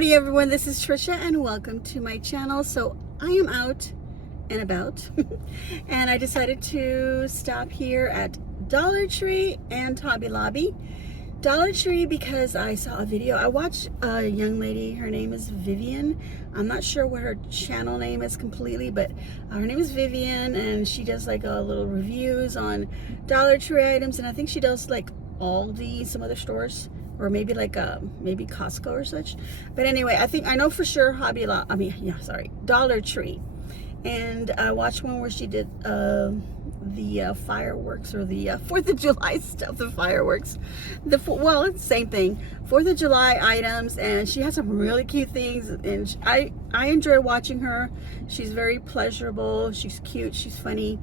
Howdy everyone, this is Tricia and welcome to my channel. So I am out and about and I decided to stop here at Dollar Tree and Hobby Lobby. Dollar Tree because I saw a video. I watched a young lady, her name is Vivian. I'm not sure what her channel name is completely, but her name is Vivian and she does like little reviews on Dollar Tree items, and I think she does like Aldi, some other stores, or maybe like maybe Costco or such. But anyway, I know for sure Dollar Tree. And I watched one where she did the fireworks, or the 4th of July stuff, the fireworks. Well, it's the same thing. 4th of July items, and she has some really cute things, and I enjoy watching her. She's very pleasurable, she's cute, she's funny,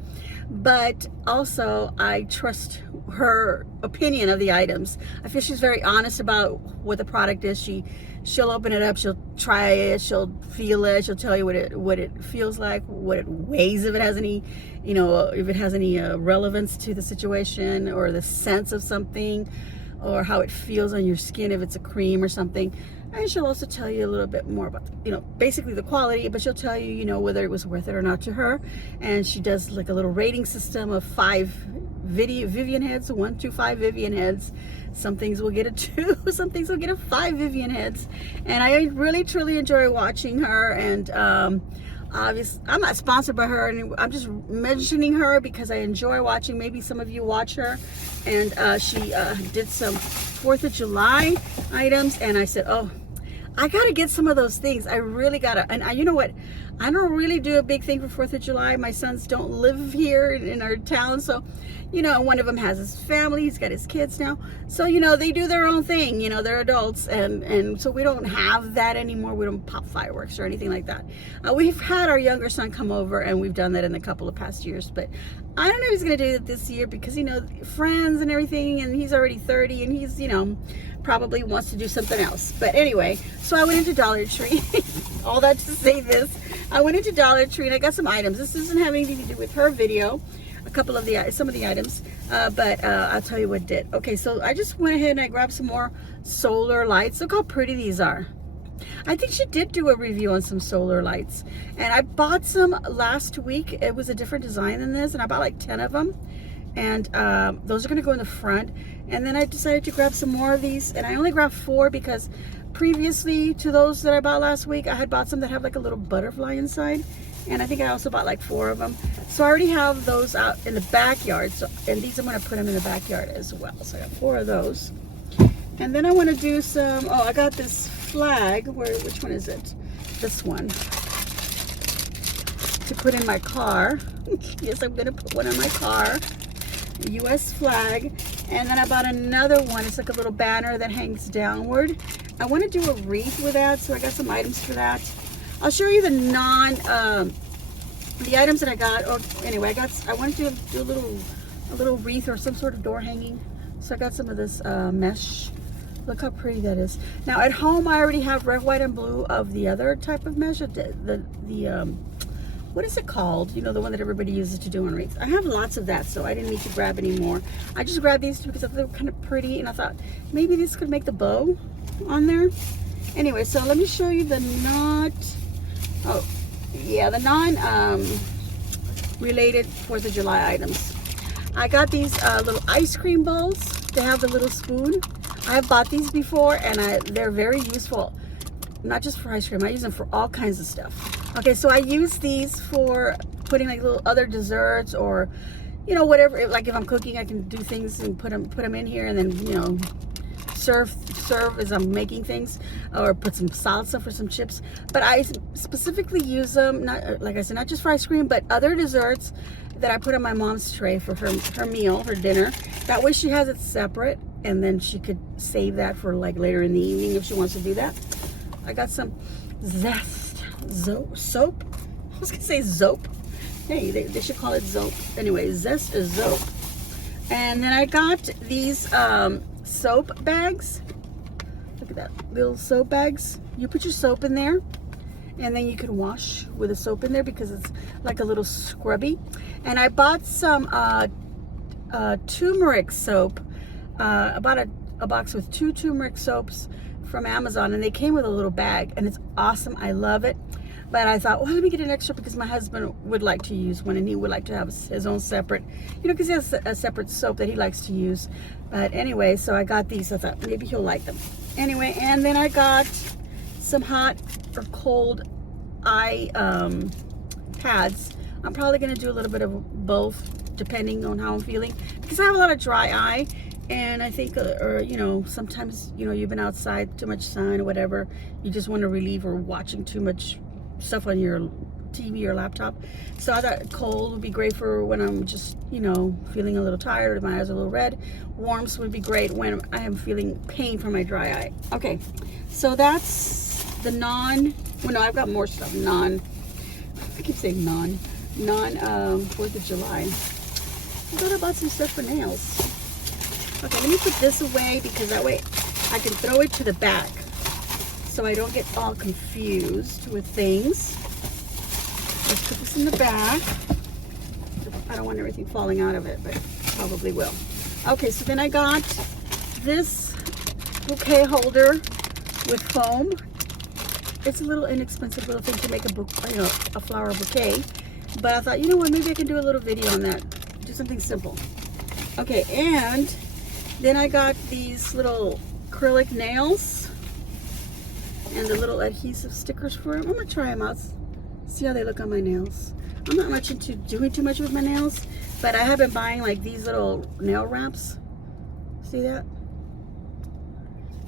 but also I trust her opinion of the items. I feel she's very honest about what the product is. She'll open it up, she'll try it, she'll feel it, she'll tell you what it feels like, what it weighs, if it has any, if it has any relevance to the situation, or the sense of something, or how it feels on your skin, if it's a cream or something. And she'll also tell you a little bit more about, basically the quality, but she'll tell you, whether it was worth it or not to her. And she does like a little rating system of 5 Vivian heads, 1 to 5 Vivian heads. Some things will get a 2, some things will get a 5 Vivian heads. And I really, truly enjoy watching her. And obviously, I'm not sponsored by her, and I'm just mentioning her because I enjoy watching. Maybe some of you watch her. And she did some 4th of July items, and I said, oh, I gotta get some of those things. I really gotta. And you know what? I don't really do a big thing for 4th of July. My sons don't live here in our town, so one of them has his family, he's got his kids now, so they do their own thing, they're adults, and so we don't have that anymore. We don't pop fireworks or anything like that. We've had our younger son come over, and we've done that in a couple of past years, but I don't know if he's gonna do it this year because friends and everything, and he's already 30, and he's probably wants to do something else. But anyway, so I went into Dollar Tree. All that to say this, I went into Dollar Tree and I got some items. This doesn't have anything to do with her video, some of the items, but I'll tell you what did. Okay, so I just went ahead and I grabbed some more solar lights. Look how pretty these are. I think she did do a review on some solar lights, and I bought some last week. It was a different design than this, and I bought like 10 of them, and those are going to go in the front. And then I decided to grab some more of these, and I only grabbed 4 because previously to those that I bought last week, I had bought some that have like a little butterfly inside, and I think I also bought like 4 of them. So I already have those out in the backyard, and these I'm going to put them in the backyard as well. So I got 4 of those. And then I want to do some, I got this flag. Which one is it? This one, to put in my car. Yes, I'm going to put one in my car. The US flag. And then I bought another one. It's like a little banner that hangs downward. I want to do a wreath with that, so I got some items for that. I'll show you the the items that I got. Or anyway, I wanted to do a little wreath or some sort of door hanging. So I got some of this mesh. Look how pretty that is. Now at home, I already have red, white, and blue of the other type of mesh. What is it called? The one that everybody uses to do on wreaths. I have lots of that, so I didn't need to grab any more. I just grabbed these two because I thought they were kind of pretty, and I thought maybe this could make the bow on there. Anyway, so let me show you the non-related 4th of July items. I got these little ice cream bowls. They have the little spoon. I have bought these before, and they're very useful. Not just for ice cream, I use them for all kinds of stuff. Okay, so I use these for putting like little other desserts, or whatever. Like if I'm cooking, I can do things and put them in here, and then serve as I'm making things, or put some salsa for some chips. But I specifically use them, not like I said, not just for ice cream, but other desserts that I put on my mom's tray for her meal, her dinner. That way she has it separate, and then she could save that for like later in the evening if she wants to do that. I got some Zest soap. I was gonna say Zope. Hey, they should call it Zope. Anyway, Zest is Zope. And then I got these soap bags. Look at that, little soap bags. You put your soap in there, and then you can wash with the soap in there because it's like a little scrubby. And I bought some turmeric soap. I bought a box with 2 turmeric soaps from Amazon, and they came with a little bag, and it's awesome. I love it. But I thought, well, let me get an extra because my husband would like to use one, and he would like to have his own separate, you know, because he has a separate soap that he likes to use. But anyway, so I got these. I thought maybe he'll like them. Anyway, and then I got some hot or cold eye pads. I'm probably going to do a little bit of both depending on how I'm feeling, because I have a lot of dry eye. And I think, or you know, sometimes, you know, you've been outside, too much sun or whatever, you just want to relieve, or watching too much stuff on your TV or laptop. So I thought cold would be great for when I'm just, you know, feeling a little tired, my eyes are a little red. Warms would be great when I am feeling pain from my dry eye. Okay, so that's the well, no, I've got more stuff. I keep saying non 4th of July. I thought I bought some stuff for nails. Okay, let me put this away, because that way I can throw it to the back so I don't get all confused with things. Let's put this in the back. I don't want everything falling out of it, but probably will. Okay, so then I got this bouquet holder with foam. It's a little inexpensive little thing to make a flower bouquet, but I thought, you know what, maybe I can do a little video on that. Do something simple. Okay, and then I got these little acrylic nails and the little adhesive stickers for them. I'm gonna try them out, see how they look on my nails. I'm not much into doing too much with my nails, but I have been buying like these little nail wraps. See that?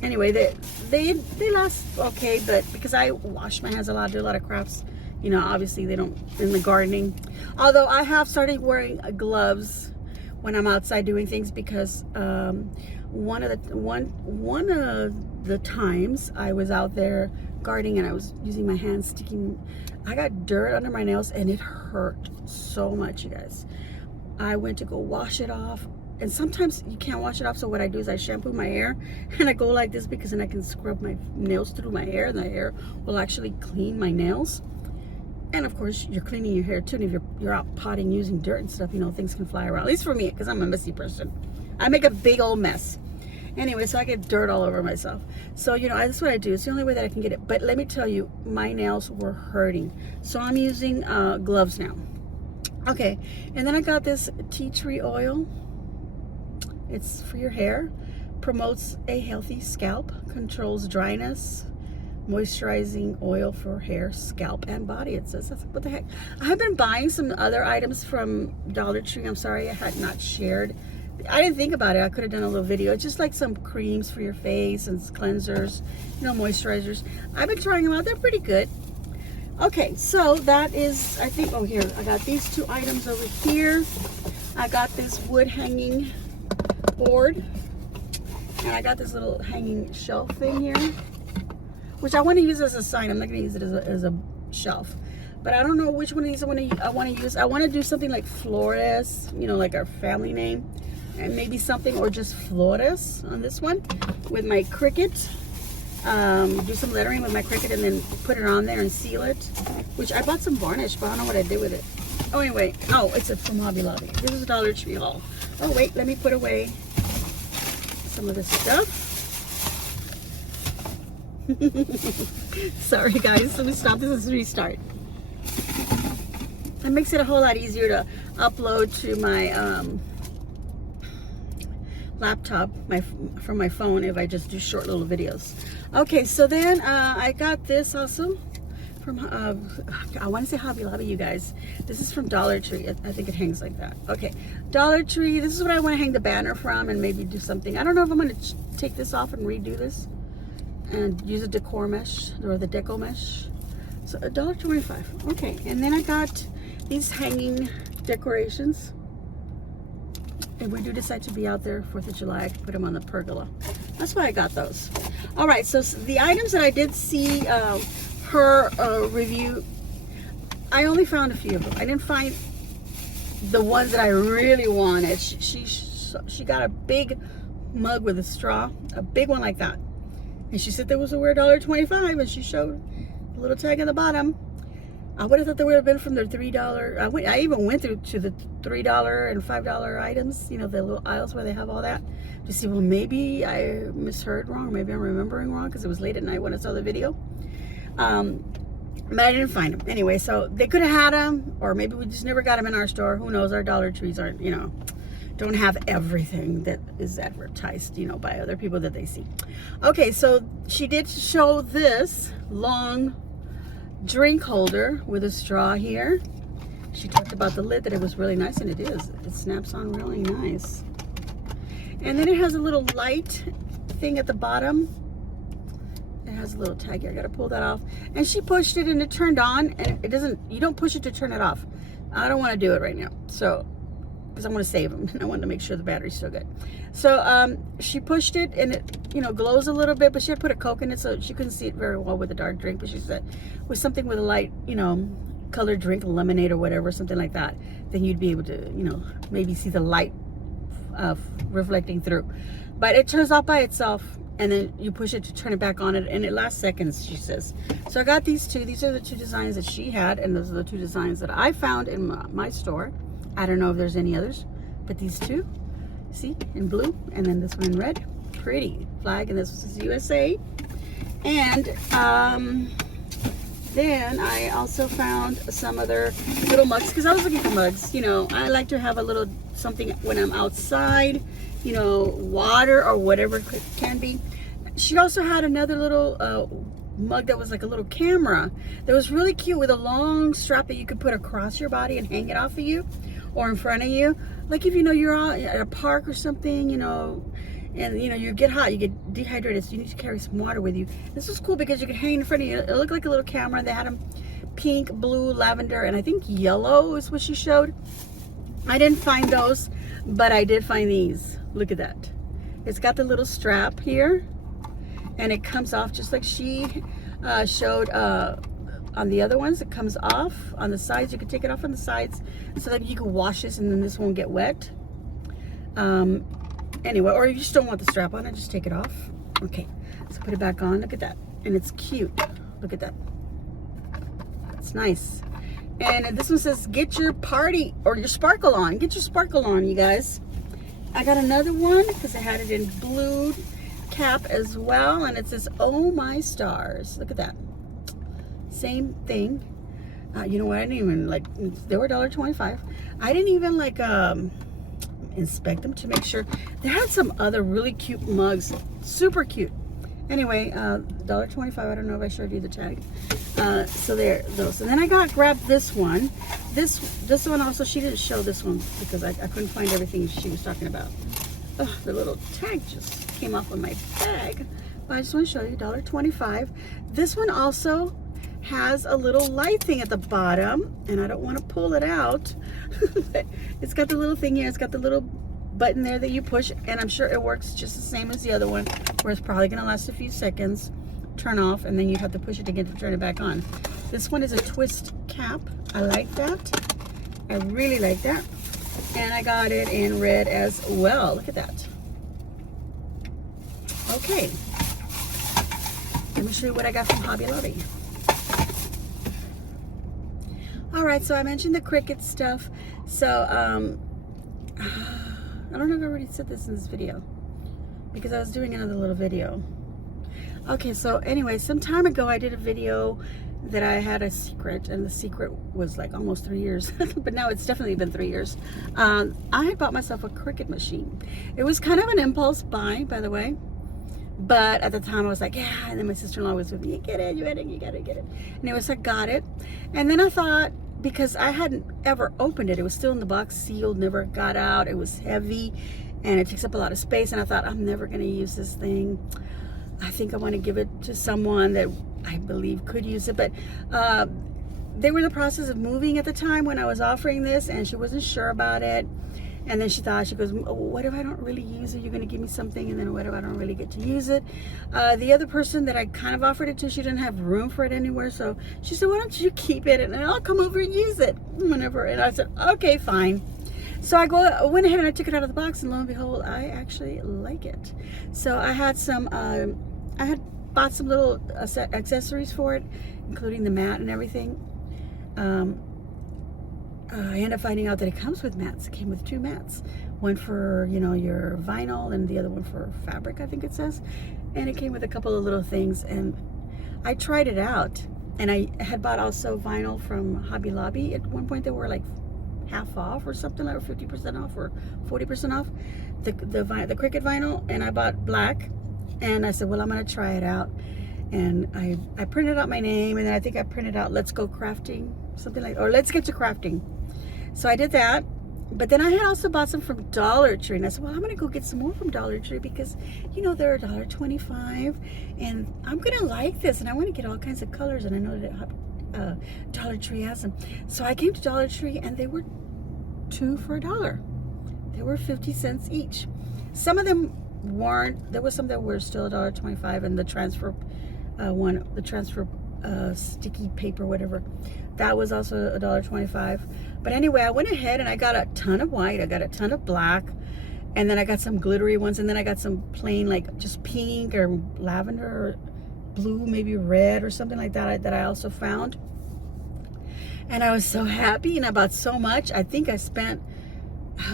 Anyway, they last okay, but because I wash my hands a lot, do a lot of crafts, you know, obviously they don't in the gardening. Although I have started wearing gloves when I'm outside doing things, because one of the times I was out there gardening and I was using my hands I got dirt under my nails and it hurt so much, you guys. I went to go wash it off, and sometimes you can't wash it off, so what I do is I shampoo my hair and I go like this, because then I can scrub my nails through my hair, and the hair will actually clean my nails. And of course, you're cleaning your hair too, and if you're out potting using dirt and stuff, you know, things can fly around. At least for me, because I'm a messy person. I make a big old mess. Anyway, so I get dirt all over myself. So, you know, that's what I do. It's the only way that I can get it. But let me tell you, my nails were hurting. So I'm using gloves now. Okay, and then I got this tea tree oil. It's for your hair. Promotes a healthy scalp. Controls dryness. Moisturizing oil for hair, scalp, and body. It says, what the heck? I have been buying some other items from Dollar Tree. I'm sorry I had not shared. I didn't think about it. I could have done a little video. It's just like some creams for your face and cleansers, you know, moisturizers. I've been trying them out. They're pretty good. Okay, so that is, I think, oh, here, I got these two items over here. I got this wood hanging board, and I got this little hanging shelf thing here, which I want to use as a sign. I'm not going to use it as a shelf. But I don't know which one of these I want to use. I want to do something like Flores, you know, like our family name. And maybe something, or just Flores on this one with my Cricut. Do some lettering with my Cricut and then put it on there and seal it. Which I bought some varnish, but I don't know what I did with it. Oh, anyway. Oh, it's from Hobby Lobby. This is a Dollar Tree haul. Oh, wait. Let me put away some of this stuff. Sorry guys, let me stop this and restart. It makes it a whole lot easier to upload to my laptop from my phone if I just do short little videos. Okay, so then I got this also from I want to say Hobby Lobby, you guys. This is from Dollar Tree. I think it hangs like that. Okay, Dollar Tree. This is what I want to hang the banner from and maybe do something. I don't know if I'm going to take this off and redo this and use a decor mesh or the deco mesh. So $1.25. Okay, and then I got these hanging decorations. If we do decide to be out there 4th of July, I can put them on the pergola. That's why I got those. All right, so the items that I did see her review, I only found a few of them. I didn't find the ones that I really wanted. She got a big mug with a straw, a big one like that. And she said there was a weird $1.25, and she showed the little tag on the bottom. I would have thought they would have been from their $3. I even went through to the $3 and $5 items, you know, the little aisles where they have all that, to see, well, maybe I misheard wrong, maybe I'm remembering wrong, because it was late at night when I saw the video. But I didn't find them. Anyway, so they could have had them, or maybe we just never got them in our store. Who knows? Our Dollar Trees aren't, you know, don't have everything that is advertised, you know, by other people that they see. Okay, so she did show this long drink holder with a straw here. She talked about the lid, that it was really nice, and it is. It snaps on really nice. And then it has a little light thing at the bottom. It has a little tag here. I gotta pull that off. And she pushed it and it turned on, and it doesn't, you don't push it to turn it off. I don't want to do it right now, so, because I want to save them and I want to make sure the battery's still good. So she pushed it and it, you know, glows a little bit, but she had put a Coke in it, so she couldn't see it very well with a dark drink. But she said with something with a light, you know, colored drink, lemonade or whatever, something like that, then you'd be able to, you know, maybe see the light reflecting through. But it turns off by itself, and then you push it to turn it back on, and it lasts seconds, she says. So I got these two. These are the two designs that she had, and those are the two designs that I found in my store. I don't know if there's any others, but these two, see, in blue, and then this one in red. Pretty flag, and this is USA. And then I also found some other little mugs, because I was looking for mugs. You know, I like to have a little something when I'm outside, you know, water or whatever it can be. She also had another little mug that was like a little camera that was really cute, with a long strap that you could put across your body and hang it off of you or in front of you. Like if you know you're out at a park or something, you know, and you know you get hot, you get dehydrated, so you need to carry some water with you. This was cool because you could hang in front of you. It looked like a little camera. They had them pink, blue, lavender, and I think yellow is what she showed. I didn't find those, but I did find these. Look at that. It's got the little strap here, and it comes off just like she showed on the other ones. It comes off on the sides. You can take it off on the sides so that you can wash this and then this won't get wet. Anyway, or if you just don't want the strap on it, just take it off. Okay, so put it back on. Look at that. And it's cute. Look at that. It's nice. And this one says, get your party or your sparkle on. Get your sparkle on, you guys. I got another one because I had it in blue cap as well, and it says, oh my stars. Look at that. Same thing. You know what, I didn't even like, they were $1.25. I didn't even like inspect them to make sure. They had some other really cute mugs, super cute. Anyway, $1.25. I don't know if I showed you the tag. So there, those. And then I grabbed this one. This one also, she didn't show this one because I couldn't find everything she was talking about. Ugh, the little tag just came off of my bag. But I just want to show you, $1.25. This one also has a little light thing at the bottom, and I don't want to pull it out. But it's got the little thing here. It's got the little button there that you push, and I'm sure it works just the same as the other one, where it's probably going to last a few seconds, turn off, and then you have to push it again to turn it back on. This one is a twist cap. I like that. I really like that. And I got it in red as well. Look at that. Okay. Let me show you what I got from Hobby Lobby. All right, so I mentioned the Cricut stuff. So, I don't know if I already said this in this video because I was doing another little video. Okay, so anyway, some time ago I did a video that I had a secret, and the secret was like almost 3 years, but now it's definitely been 3 years. I had bought myself a Cricut machine. It was kind of an impulse buy, by the way, but at the time I was like, yeah, and then my sister-in-law was with me, get it, you gotta get it. And it was, I got it, and then I thought, because I hadn't ever opened it, it was still in the box, sealed, never got out, it was heavy, and it takes up a lot of space, and I thought, I'm never gonna use this thing. I think I want to give it to someone that I believe could use it, but they were in the process of moving at the time when I was offering this, and she wasn't sure about it. And then she goes, oh, what if I don't really use it? You're going to give me something, and then what if I don't really get to use it? The other person that I kind of offered it to, she didn't have room for it anywhere, so she said, why don't you keep it, and I'll come over and use it whenever. And I said, okay, fine. So I went ahead and I took it out of the box, and lo and behold, I actually like it. So I had some, I had bought some little accessories for it, including the mat and everything. I ended up finding out that it comes with mats. It came with 2 mats. One for, you know, your vinyl and the other one for fabric, I think it says. And it came with a couple of little things, and I tried it out. And I had bought also vinyl from Hobby Lobby. At one point they were like half off or something, like 50% off or 40% off, the Cricut vinyl. And I bought black, and I said, well, I'm gonna try it out. And I printed out my name, and then I think I printed out Let's Go Crafting, something like, or Let's Get to Crafting. So I did that. But then I had also bought some from Dollar Tree, and I said, well, I'm gonna go get some more from Dollar Tree because, you know, they're $1.25, and I'm gonna like this, and I want to get all kinds of colors, and I know that Dollar Tree has them. So I came to Dollar Tree, and they were 2 for $1. They were 50 cents each. Some of them weren't. There was some that were still $1.25, and the transfer sticky paper, whatever, that was also $1.25. But anyway, I went ahead and I got a ton of white, I got a ton of black, and then I got some glittery ones, and then I got some plain, like just pink or lavender or blue, maybe red or something like that I also found. And I was so happy, and I bought so much. I think I spent,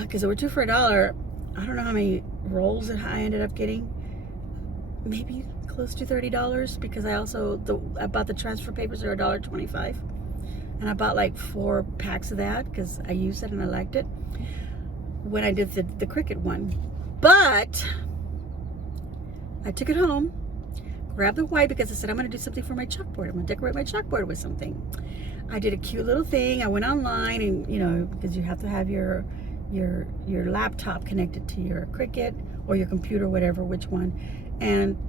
because they were 2 for $1, I don't know how many rolls that I ended up getting, maybe close to $30, because I bought the transfer papers. They're $1.25, and I bought like 4 packs of that because I used it and I liked it when I did the Cricut one. But I took it home, grabbed the white, because I said I'm going to do something for my chalkboard. I'm going to decorate my chalkboard with something. I did a cute little thing. I went online, and you know, because you have to have your laptop connected to your Cricut or your computer, whatever, which one,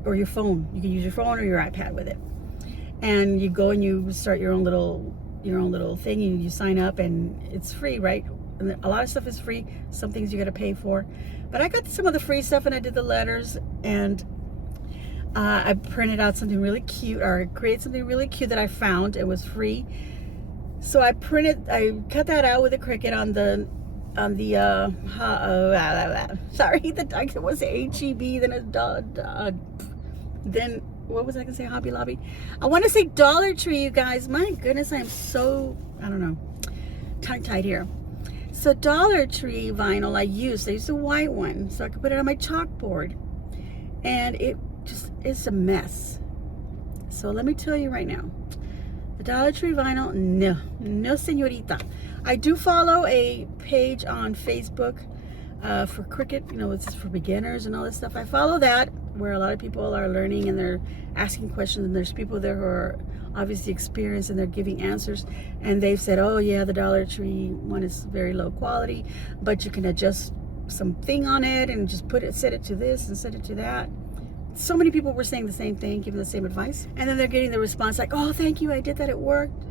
or your phone. You can use your phone or your iPad with it. And you go and you start your own little thing. You sign up, and it's free, right? And a lot of stuff is free. Some things you got to pay for. But I got some of the free stuff, and I did the letters, and I printed out something really cute, or created something really cute that I found. It was free. So I cut that out with a Cricut on the sorry, it was HEB, then what was I gonna say? Hobby Lobby. I want to say Dollar Tree, you guys. My goodness, I am so, I don't know, tongue-tied here. So Dollar Tree vinyl I used the white one so I could put it on my chalkboard, and it just is a mess. So let me tell you right now, the Dollar Tree vinyl, no señorita. I do follow a page on Facebook for Cricut, you know, it's for beginners and all this stuff. I follow that, where a lot of people are learning and they're asking questions, and there's people there who are obviously experienced and they're giving answers, and they've said, oh yeah, the Dollar Tree one is very low quality, but you can adjust something on it and just set it to this and set it to that. So many people were saying the same thing, giving the same advice, and then they're getting the response like, oh, thank you, I did that, it worked,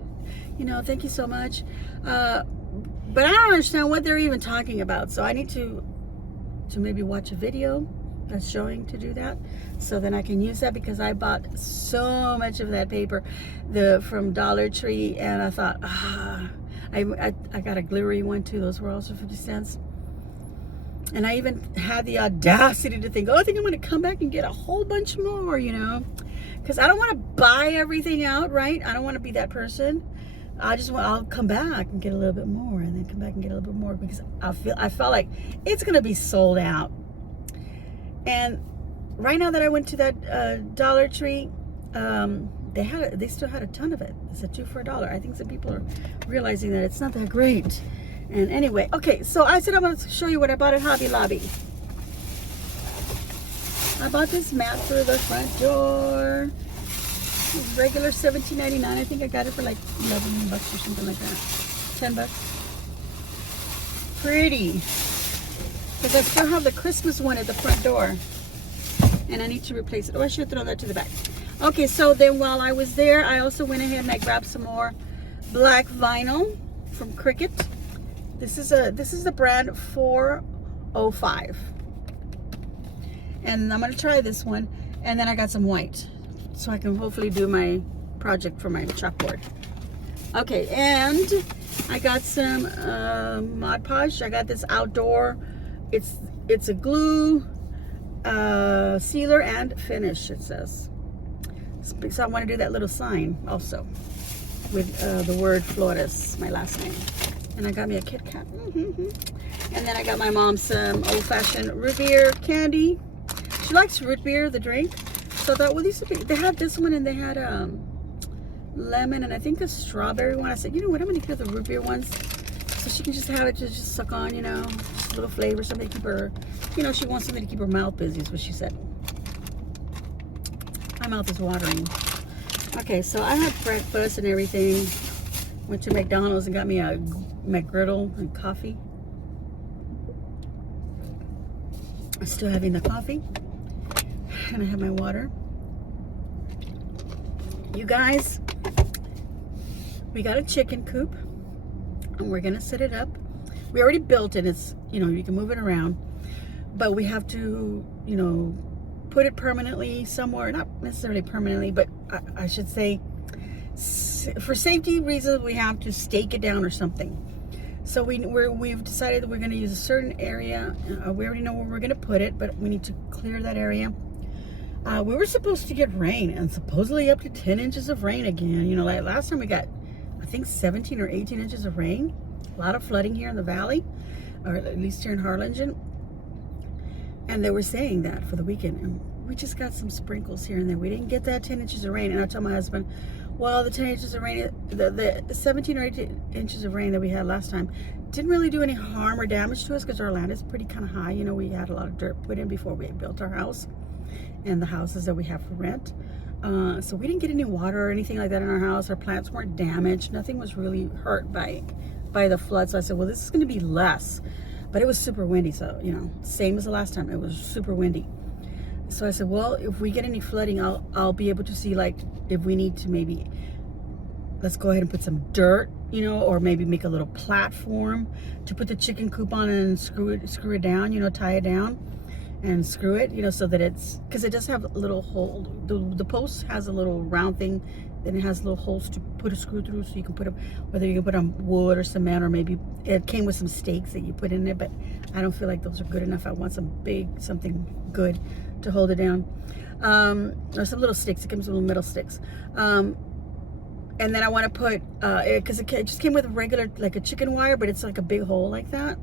you know, thank you so much. But I don't understand what they're even talking about, so I need to maybe watch a video that's showing to do that, so then I can use that, because I bought so much of that paper from Dollar Tree, and I thought, I got a glittery one too. Those were also 50 cents. And I even had the audacity to think, oh, I think I'm going to come back and get a whole bunch more, you know, because I don't want to buy everything out, right? I don't want to be that person. I'll come back and get a little bit more, and then come back and get a little bit more, because I felt like it's going to be sold out. And right now that I went to that Dollar Tree, they still had a ton of it. It's a 2 for $1. I think some people are realizing that it's not that great. And anyway, okay, so I said I'm going to show you what I bought at Hobby Lobby. I bought this mat for the front door. Regular $17.99. I think I got it for like $11 or something like that. $10. Pretty. Because I still have the Christmas one at the front door, and I need to replace it. Oh, I should throw that to the back. Okay, so then while I was there, I also went ahead and I grabbed some more black vinyl from Cricut. This is the brand 405, and I'm gonna try this one. And then I got some white, so I can hopefully do my project for my chalkboard. Okay, and I got some Mod Podge. I got this outdoor. It's a glue, sealer, and finish, it says. So I want to do that little sign also. with the word Flores, my last name. And I got me a Kit Kat. And then I got my mom some old-fashioned root beer candy. She likes root beer, the drink. So I thought, well, these would be, they had this one and they had lemon and I think a strawberry one. I said, you know what, I'm gonna get the root beer ones so she can just have it to just suck on, you know, just a little flavor, something to keep her, you know, she wants something to keep her mouth busy is what she said. My mouth is watering. Okay, so I had breakfast and everything. Went to McDonald's and got me a McGriddle and coffee. I'm still having the coffee. And I have my water. You guys, we got a chicken coop. And we're gonna set it up. We already built it. It's, you know, you can move it around. But we have to, you know, put it permanently somewhere. Not necessarily permanently, but I should say, for safety reasons, we have to stake it down or something. So we've decided that we're going to use a certain area. We already know where we're going to put it, but we need to clear that area. We were supposed to get rain, and supposedly up to 10 inches of rain again. You know, like last time we got, I think 17 or 18 inches of rain. A lot of flooding here in the valley, or at least here in Harlingen. And they were saying that for the weekend. And we just got some sprinkles here and there. We didn't get that 10 inches of rain. And I told my husband, well, the 10 inches of rain, the 17 or 18 inches of rain that we had last time didn't really do any harm or damage to us because our land is pretty kind of high. You know, we had a lot of dirt put in before we built our house and the houses that we have for rent. So we didn't get any water or anything like that in our house. Our plants weren't damaged. Nothing was really hurt by the flood. So I said, well, this is going to be less. But it was super windy. So, you know, same as the last time. It was super windy. So I said, well, if we get any flooding, I'll be able to see, like, if we need to maybe, let's go ahead and put some dirt, you know, or maybe make a little platform to put the chicken coop on and screw it down, you know, tie it down and screw it, you know, so that it's, because it does have a little hole. The post has a little round thing, then it has little holes to put a screw through, so you can put them, whether you can put on wood or cement, or maybe it came with some stakes that you put in it, but I don't feel like those are good enough. I want something good to hold it down, or some little sticks. It comes with little metal sticks, and then I want to put because it just came with regular, like a chicken wire, but it's like a big hole like that,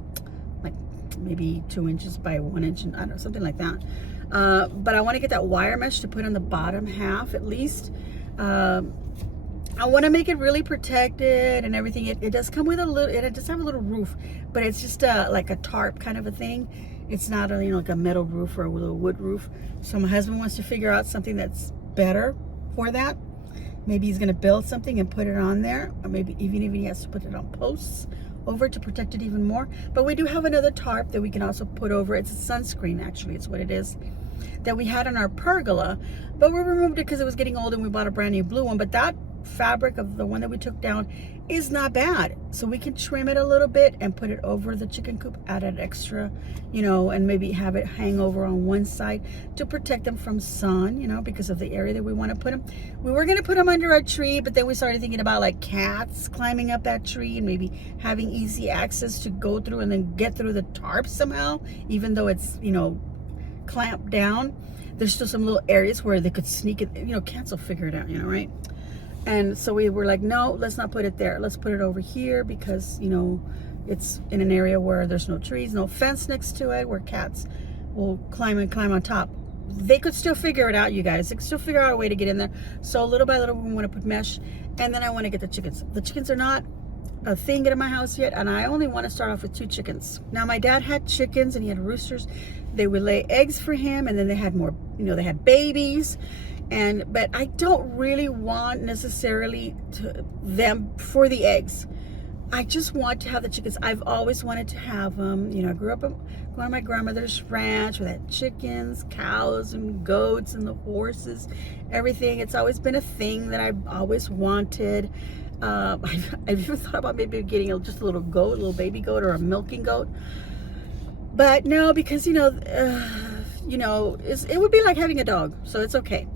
like maybe 2 inches by 1 inch, and I don't know, something like that. But I want to get that wire mesh to put on the bottom half at least. I want to make it really protected and everything. It does come with a little, it does have a little roof, but it's just like a tarp kind of a thing. It's not a, you know, like a metal roof or a little wood roof. So my husband wants to figure out something that's better for that. Maybe he's going to build something and put it on there, or maybe even if he has to put it on posts over to protect it even more. But we do have another tarp that we can also put over. It's a sunscreen, actually, it's what it is, that we had on our pergola, but we removed it because it was getting old and we bought a brand new blue one. But that fabric of the one that we took down is not bad, so we can trim it a little bit and put it over the chicken coop, add an extra, you know, and maybe have it hang over on one side to protect them from sun, you know, because of the area that we want to put them. We were going to put them under a tree, but then we started thinking about like cats climbing up that tree and maybe having easy access to go through and then get through the tarp somehow, even though it's, you know, clamped down. There's still some little areas where they could sneak it, you know, cats will figure it out, you know, right? And so we were like, no, let's not put it there. Let's put it over here because, you know, it's in an area where there's no trees, no fence next to it, where cats will climb on top. They could still figure it out, you guys. They could still figure out a way to get in there. So little by little, we want to put mesh. And then I want to get the chickens. The chickens are not a thing in my house yet, and I only want to start off with 2 chickens. Now, my dad had chickens and he had roosters. They would lay eggs for him, and then they had more, you know, they had babies. But I don't really want necessarily them for the eggs. I just want to have the chickens. I've always wanted to have them. You know, I grew up going to my grandmother's ranch where they had chickens, cows, and goats, and the horses, everything. It's always been a thing that I've always wanted. I've even thought about maybe getting just a little goat, a little baby goat, or a milking goat. But no, because, you know, it would be like having a dog, so it's okay.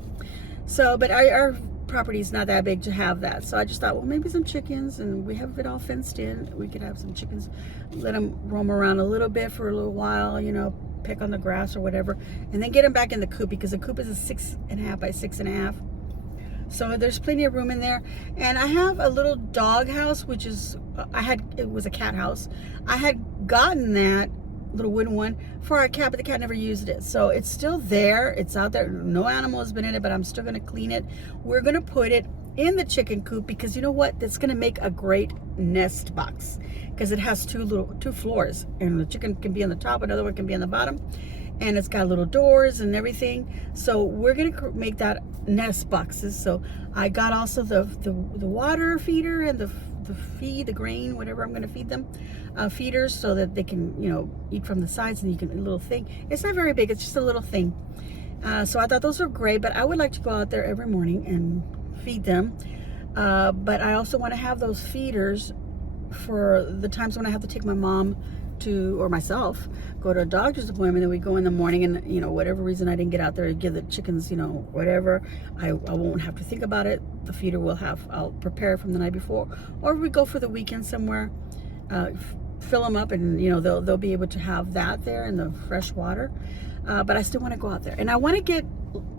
So, but our property is not that big to have that. So I just thought, well, maybe some chickens, and we have it all fenced in. We could have some chickens, let them roam around a little bit for a little while, you know, pick on the grass or whatever, and then get them back in the coop, because the coop is a 6.5 by 6.5. So there's plenty of room in there. And I have a little dog house, which is, it was a cat house. I had gotten that little wooden one for our cat, but the cat never used it. So it's still there. It's out there. No animal has been in it, but I'm still going to clean it. We're going to put it in the chicken coop because you know what? That's going to make a great nest box because it has two floors, and the chicken can be on the top, another one can be on the bottom, and it's got little doors and everything. So we're going to make that nest boxes. So I got also the water feeder and the feed, the grain, whatever I'm going to feed them, feeders, so that they can, you know, eat from the sides, and you can, a little thing. It's not very big, it's just a little thing. So I thought those were great, but I would like to go out there every morning and feed them. But I also want to have those feeders for the times when I have to take my mom to, or myself, go to a doctor's appointment, and we go in the morning, and you know, whatever reason I didn't get out there to give the chickens, you know, whatever, I won't have to think about it. The feeder will have, I'll prepare it from the night before, or we go for the weekend somewhere, fill them up, and you know, they'll be able to have that there in the fresh water. But I still want to go out there, and I want to get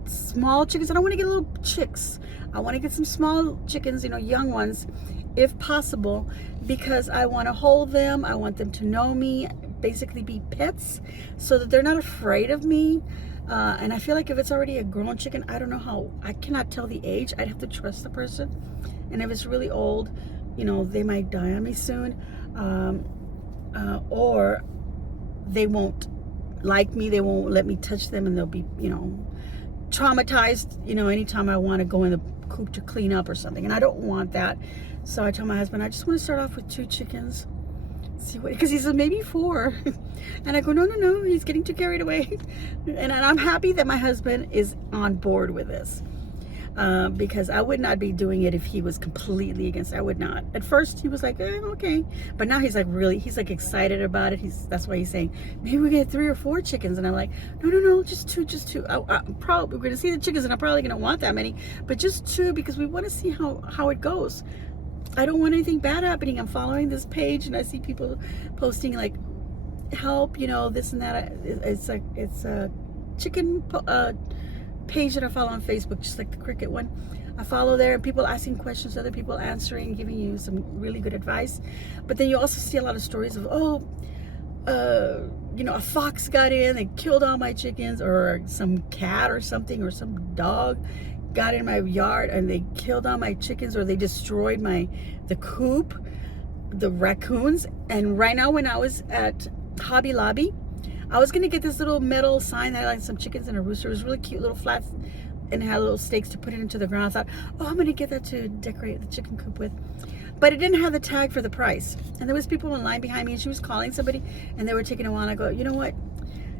small chickens. I don't want to get little chicks. I want to get some small chickens, you know, young ones, if possible, because I want to hold them. I want them to know me, basically be pets, so that they're not afraid of me. And I feel like if it's already a grown chicken, I don't know how, I cannot tell the age. I'd have to trust the person. And if it's really old, you know, they might die on me soon. Or they won't like me. They won't let me touch them, and they'll be, you know, traumatized, you know, anytime I want to go in the coop to clean up or something. And I don't want that. So I told my husband, I just want to start off with 2 chickens. See what, because he said maybe 4. And I go, no, he's getting too carried away. And I'm happy that my husband is on board with this. Because I would not be doing it if he was completely against it. I would not. At first he was like, okay. But now he's like he's like excited about it. That's why he's saying, maybe we get 3 or 4 chickens. And I'm like, no, just 2. We're going to see the chickens, and I'm probably going to want that many, but just 2, because we want to see how it goes. I don't want anything bad happening. I'm following this page, and I see people posting like, help, you know, this and that. It's a chicken page that I follow on Facebook, just like the cricket one. I follow there, and people asking questions, other people answering, giving you some really good advice. But then you also see a lot of stories of, you know, a fox got in and killed all my chickens, or some cat or something, or some dog got in my yard and they killed all my chickens, or they destroyed the coop, the raccoons. And right now, when I was at Hobby Lobby, I was gonna get this little metal sign that had like some chickens and a rooster. It was really cute, little flats, and had little stakes to put it into the ground. I thought, I'm gonna get that to decorate the chicken coop with. But it didn't have the tag for the price. And there was people in line behind me, and she was calling somebody, and they were taking a while. And I go, you know what?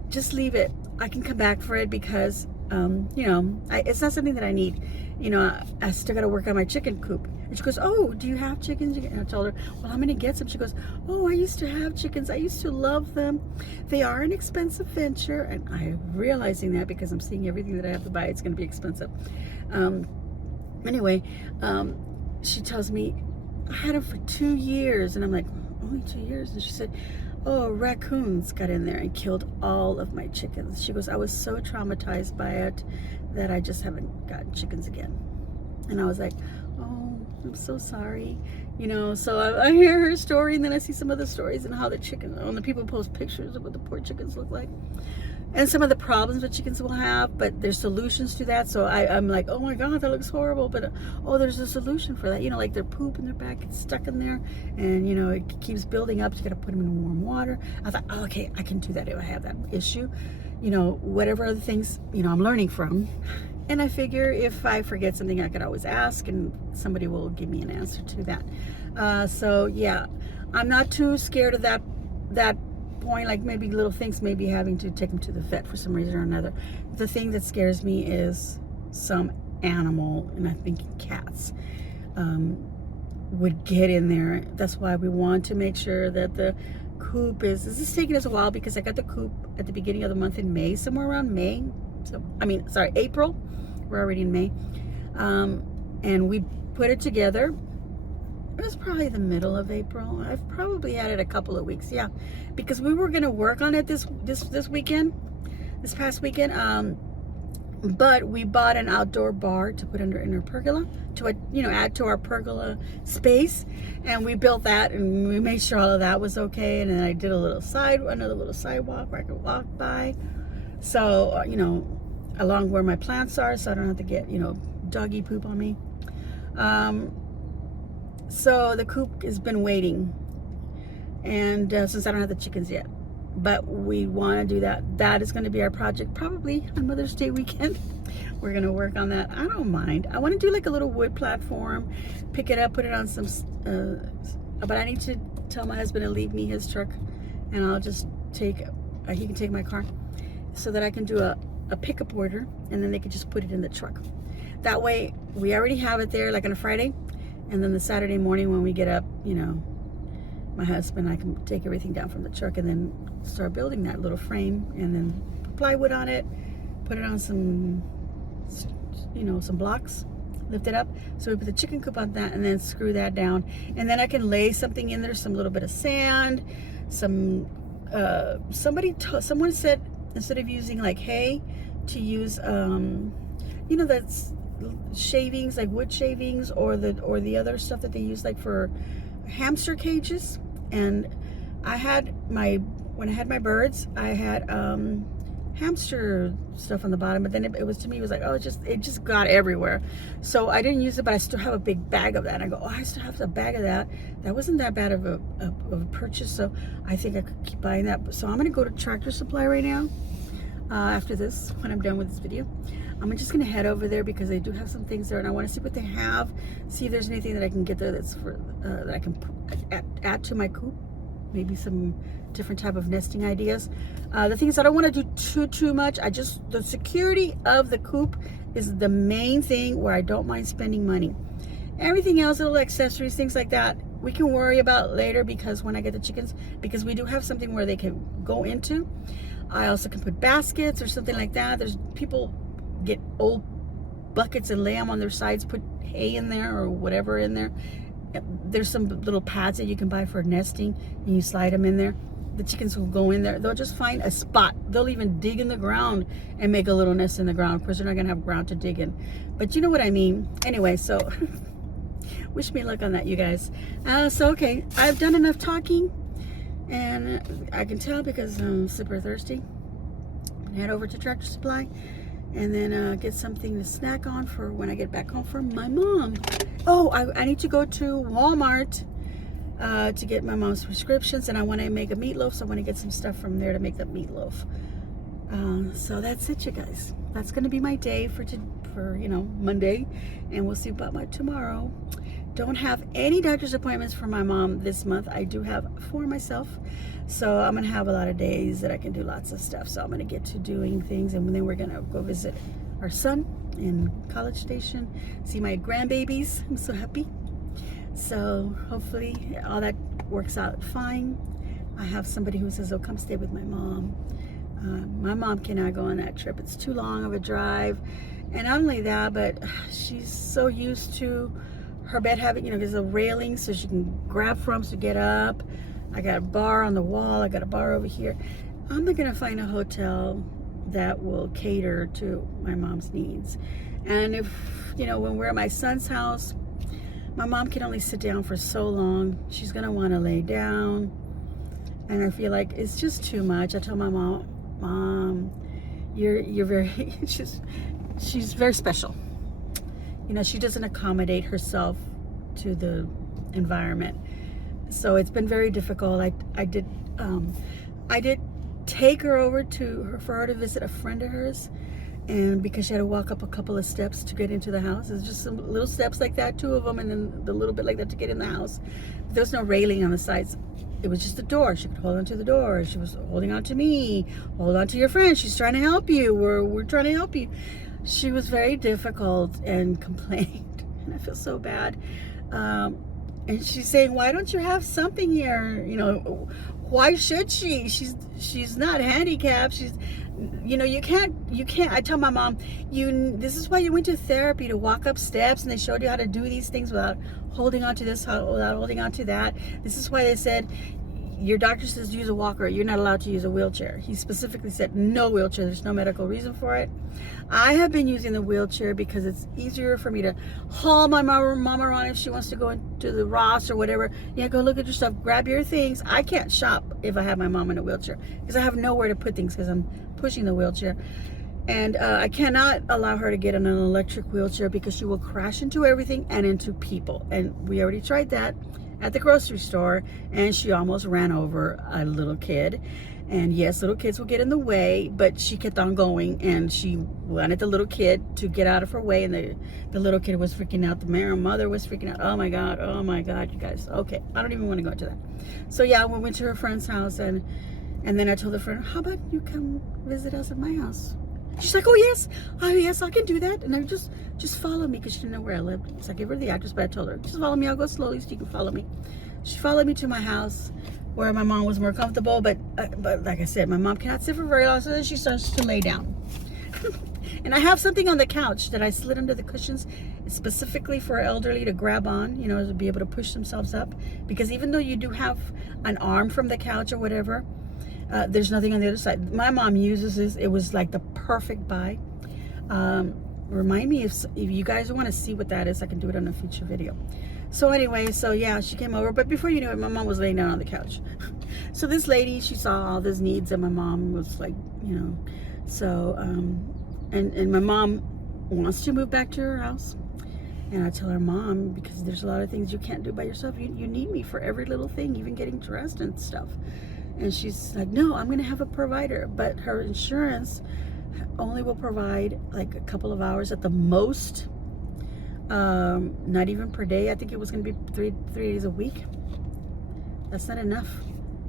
Just leave it. I can come back for it, because you know, it's not something that I need. You know, I still got to work on my chicken coop. And she goes, oh, do you have chickens? And I told her, well, I'm going to get some. She goes, oh, I used to have chickens. I used to love them. They are an expensive venture. And I'm realizing that, because I'm seeing everything that I have to buy. It's going to be expensive. Anyway, she tells me, I had them for 2 years. And I'm like, only 2 years? And she said, oh, raccoons got in there and killed all of my chickens. She goes, I was so traumatized by it that I just haven't gotten chickens again. And I was like, oh, I'm so sorry. You know, so I hear her story, and then I see some other stories and how the people post pictures of what the poor chickens look like, and some of the problems that chickens will have, but there's solutions to that. So I'm like, oh my God, that looks horrible. But there's a solution for that. You know, like their poop in their back gets stuck in there, and you know, it keeps building up. So you got to put them in warm water. I thought, oh, okay, I can do that if I have that issue. You know, whatever other things, you know, I'm learning from. And I figure if I forget something, I could always ask, and somebody will give me an answer to that. So yeah, I'm not too scared of that point, like maybe little things, maybe having to take them to the vet for some reason or another. The thing that scares me is some animal, and I think cats would get in there. That's why we want to make sure that the coop this is taking us a while, because I got the coop at the beginning of the month in May, somewhere around May. So April. We're already in May. And we put it together. It was probably the middle of April. I've probably had it a couple of weeks, yeah, because we were gonna work on it this past weekend. But we bought an outdoor bar to put under in our pergola to add to our pergola space, and we built that and we made sure all of that was okay. And then I did another little sidewalk where I could walk by, so along where my plants are, so I don't have to get doggy poop on me. So the coop has been waiting, and since I don't have the chickens yet, but we want to do that. That is going to be our project, probably on Mother's Day weekend. We're going to work on that. I don't mind. I want to do like a little wood platform, pick it up, put it on some, but I need to tell my husband to leave me his truck, and I'll just he can take my car, so that I can do a pickup order, and then they can just put it in the truck. That way we already have it there, like on a Friday, and then the Saturday morning when we get up, my husband, I can take everything down from the truck and then start building that little frame, and then put plywood on it, put it on some blocks, lift it up. So we put the chicken coop on that, and then screw that down, and then I can lay something in there, some little bit of sand, someone said instead of using like hay, to use that's shavings, like wood shavings, or the other stuff that they use like for hamster cages. And when I had my birds, I had hamster stuff on the bottom, but then it was like, oh, it just got everywhere, so I didn't use it. But I still have a big bag of that, and I go, oh, I still have a bag of that. That wasn't that bad of a purchase, so I think I could keep buying that. So I'm gonna go to Tractor Supply right now, after this, when I'm done with this video. I'm just gonna head over there because they do have some things there, and I want to see what they have, see if there's anything that I can get there that's for that I can add to my coop, maybe some different type of nesting ideas. The thing is, I don't want to do too much. The security of the coop is the main thing where I don't mind spending money. Everything else, little accessories, things like that, we can worry about later, because when I get the chickens, because we do have something where they can go into. I also can put baskets or something like that. There's people get old buckets and lay them on their sides, put hay in there or whatever in there. There's some little pads that you can buy for nesting, and you slide them in there. The chickens will go in there. They'll just find a spot. They'll even dig in the ground and make a little nest in the ground. Of course, they're not gonna have ground to dig in, but you know what I mean. Anyway, so wish me luck on that, you guys. So okay, I've done enough talking, and I can tell because I'm super thirsty. Head over to Tractor Supply, and then get something to snack on for when I get back home from my mom. Oh, I need to go to Walmart to get my mom's prescriptions, and I want to make a meatloaf, so I want to get some stuff from there to make that meatloaf. So that's it, you guys. That's going to be my day for Monday, and we'll see about my tomorrow. Don't have any doctor's appointments for my mom this month. I do have for myself, so I'm gonna have a lot of days that I can do lots of stuff. So I'm gonna get to doing things, and then we're gonna go visit our son in College Station, see my grandbabies. I'm so happy. So hopefully all that works out fine. I have somebody who says, oh, come stay with my mom. My mom cannot go on that trip. It's too long of a drive. And not only that, but she's so used to her bed having, there's a railing so she can grab from to get up. I got a bar on the wall. I got a bar over here. I'm not going to find a hotel that will cater to my mom's needs. And if, when we're at my son's house, my mom can only sit down for so long. She's going to want to lay down. And I feel like it's just too much. I told my mom, you're very, she's very special. She doesn't accommodate herself to the environment. So it's been very difficult. I did take her over for her to visit a friend of hers, and because she had to walk up a couple of steps to get into the house. It's just some little steps like that, 2 of them, and then the little bit like that to get in the house. There was no railing on the sides. It was just the door. She could hold onto the door. She was holding on to me. Hold on to your friend. She's trying to help you. We're trying to help you. She was very difficult and complained, and I feel so bad. And she's saying, why don't you have something here? Why should she? She's not handicapped. She's, you can't, I tell my mom, this is why you went to therapy, to walk up steps, and they showed you how to do these things without holding on to this, without holding on to that. This is why they said, your doctor says use a walker, you're not allowed to use a wheelchair. He specifically said no wheelchair. There's no medical reason for it. I have been using the wheelchair because it's easier for me to haul my mom around if she wants to go into the Ross or whatever. Yeah, go look at your stuff, grab your things. I can't shop if I have my mom in a wheelchair because I have nowhere to put things because I'm pushing the wheelchair. And I cannot allow her to get in an electric wheelchair because she will crash into everything and into people. And we already tried that at the grocery store, and she almost ran over a little kid. And yes, little kids will get in the way, but she kept on going, and she wanted the little kid to get out of her way, and the little kid was freaking out. The mother was freaking out. Oh my God, you guys. Okay, I don't even want to go into that. So yeah, we went to her friend's house, and then I told the friend, how about you come visit us at my house? She's like, oh yes, I can do that. And I just follow me, because she didn't know where I lived. So I gave her the address, but I told her, just follow me. I'll go slowly so you can follow me. She followed me to my house where my mom was more comfortable. But like I said, my mom cannot sit for very long, so then she starts to lay down. And I have something on the couch that I slid under the cushions specifically for elderly to grab on, to be able to push themselves up. Because even though you do have an arm from the couch or whatever, there's nothing on the other side. My mom uses this. It was like the perfect buy. Remind me if you guys want to see what that is. I can do it on a future video. So anyway, so yeah, she came over. But before you knew it, my mom was laying down on the couch. So this lady, she saw all these needs, and my mom was like, so, and my mom wants to move back to her house. And I tell her, Mom, because there's a lot of things you can't do by yourself. You need me for every little thing, even getting dressed and stuff. And she's like, no, I'm going to have a provider. But her insurance only will provide like a couple of hours at the most. Not even per day. I think it was going to be three days a week. That's not enough.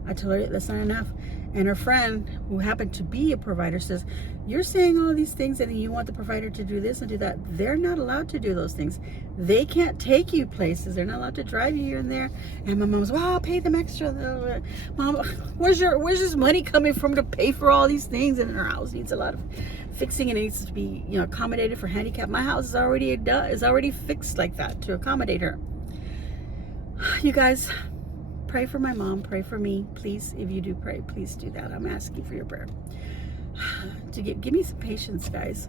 I told her that's not enough. And her friend, who happened to be a provider, says, you're saying all these things and you want the provider to do this and do that. They're not allowed to do those things. They can't take you places. They're not allowed to drive you here and there. And my mom was, well, I'll pay them extra. Mom, where's this money coming from to pay for all these things? And her house needs a lot of fixing, and it needs to be, accommodated for handicap. My house is already fixed like that to accommodate her. You guys, pray for my mom, pray for me, please. If you do pray, please do that. I'm asking for your prayer. To give me some patience, guys.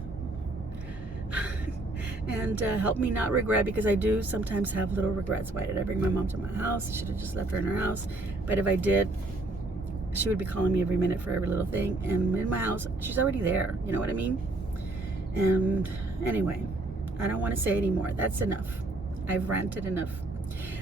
And help me not regret, because I do sometimes have little regrets. Why did I bring my mom to my house? I should have just left her in her house. But if I did, she would be calling me every minute for every little thing. And in my house, she's already there. You know what I mean? And anyway, I don't want to say anymore. That's enough. I've ranted enough.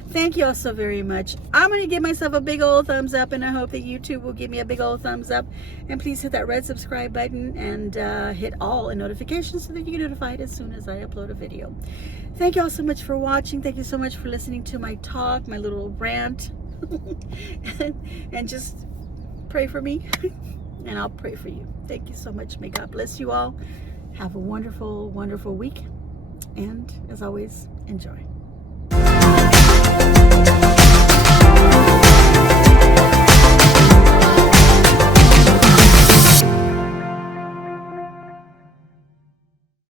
Thank you all so very much. I'm going to give myself a big old thumbs up, and I hope that YouTube will give me a big old thumbs up. And please hit that red subscribe button and hit all notifications so that you get notified as soon as I upload a video. Thank you all so much for watching. Thank you so much for listening to my talk, my little rant. and just pray for me, and I'll pray for you. Thank you so much. May God bless you all. Have a wonderful, wonderful week. And as always, enjoy.